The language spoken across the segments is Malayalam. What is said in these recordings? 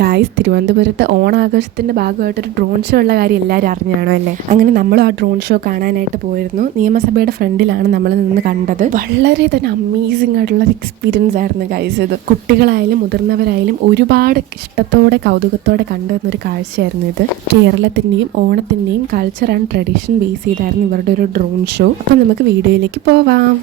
ഗായ്സ്, തിരുവനന്തപുരത്ത് ഓണാഘോഷത്തിൻ്റെ ഭാഗമായിട്ടൊരു ഡ്രോൺ ഷോ ഉള്ള കാര്യം എല്ലാവരും അറിഞ്ഞാണോ അല്ലേ? അങ്ങനെ നമ്മൾ ആ ഡ്രോൺ ഷോ കാണാനായിട്ട് പോയിരുന്നു. നിയമസഭയുടെ ഫ്രണ്ടിലാണ് നമ്മൾ നിന്ന് കണ്ടത്. വളരെ തന്നെ അമേസിംഗ് ആയിട്ടുള്ളൊരു എക്സ്പീരിയൻസ് ആയിരുന്നു ഗായ്സ് ഇത്. കുട്ടികളായാലും മുതിർന്നവരായാലും ഒരുപാട് ഇഷ്ടത്തോടെ കൗതുകത്തോടെ കണ്ടുവന്നൊരു കാഴ്ചയായിരുന്നു ഇത്. കേരളത്തിൻ്റെയും ഓണത്തിൻ്റെയും കൾച്ചർ ആൻഡ് ട്രഡീഷൻ ബേസ് ചെയ്തായിരുന്നു ഇവരുടെ ഒരു ഡ്രോൺ ഷോ. അപ്പം നമുക്ക് വീഡിയോയിലേക്ക് പോവാം.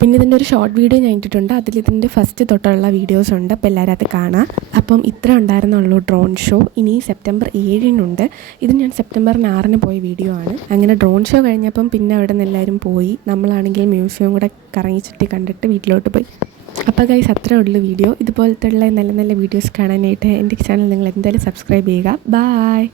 പിന്നെ ഇതിൻ്റെ ഒരു ഷോർട്ട് വീഡിയോ ഞാൻ ഇട്ടിട്ടുണ്ട്. അതിലിതിൻ്റെ ഫസ്റ്റ് തൊട്ടുള്ള വീഡിയോസ് ഉണ്ട്. അപ്പോൾ എല്ലാവരും അത് കാണാം. അപ്പം ഇത്ര ഉണ്ടായിരുന്നുള്ളൂ ഡ്രോൺ ഷോ. ഇനി സെപ്റ്റംബർ 7 ഇത് ഞാൻ സെപ്റ്റംബർ 6 പോയ വീഡിയോ ആണ്. അങ്ങനെ ഡ്രോൺ ഷോ കഴിഞ്ഞപ്പം പിന്നെ അവിടെ നിന്ന് എല്ലാവരും പോയി. നമ്മളാണെങ്കിൽ മ്യൂസിയം കൂടെ കറങ്ങി ചുറ്റി കണ്ടിട്ട് വീട്ടിലോട്ട് പോയി. അപ്പോൾ ഗൈസ്, അത്രേ ഉള്ളൂ വീഡിയോ. ഇതുപോലത്തെ ഉള്ള നല്ല നല്ല വീഡിയോസ് കാണാനായിട്ട് എൻ്റെ ചാനൽ നിങ്ങൾ എന്തായാലും സബ്സ്ക്രൈബ് ചെയ്യുക. ബായ്.